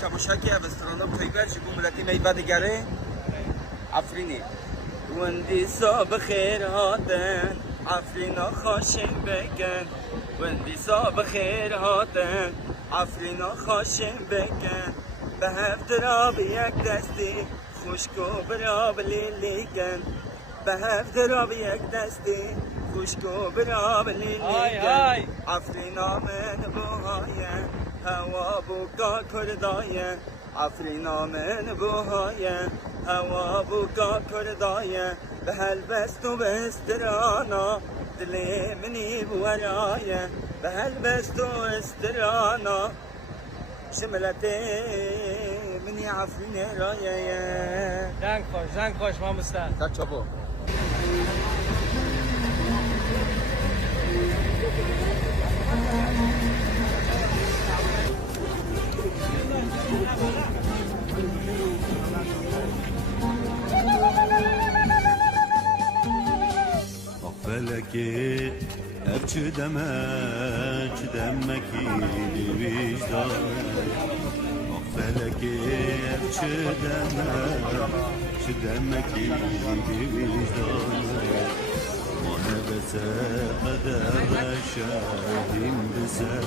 تماشاکی اوسترانا پیبر جبو ملتی میبه دیگره عفرینی وندی صاب خیر هاتن عفرینا خوشم بکن وندی صاب خیر هاتن عفرینا خوشم بکن به هفت راب یک دستی خوشکو براب لیلیکن به هفت راب یک دستی خوشکو براب لیلیکن عفرینا من بوهاین هوا بوکا کرداین عفرینا من بوهاین هوا بوکا کرداین به هلبست و بسترانا دلی منی بوراین به هلبست و استرانا شملتی منی عفرین رایه زنگ خوش ما مستن تا چابو فلكي أبشي دمك دمكي بوجدان فلكي أبشي دمكي بوجدان وانا بس قدر شاهدين بسر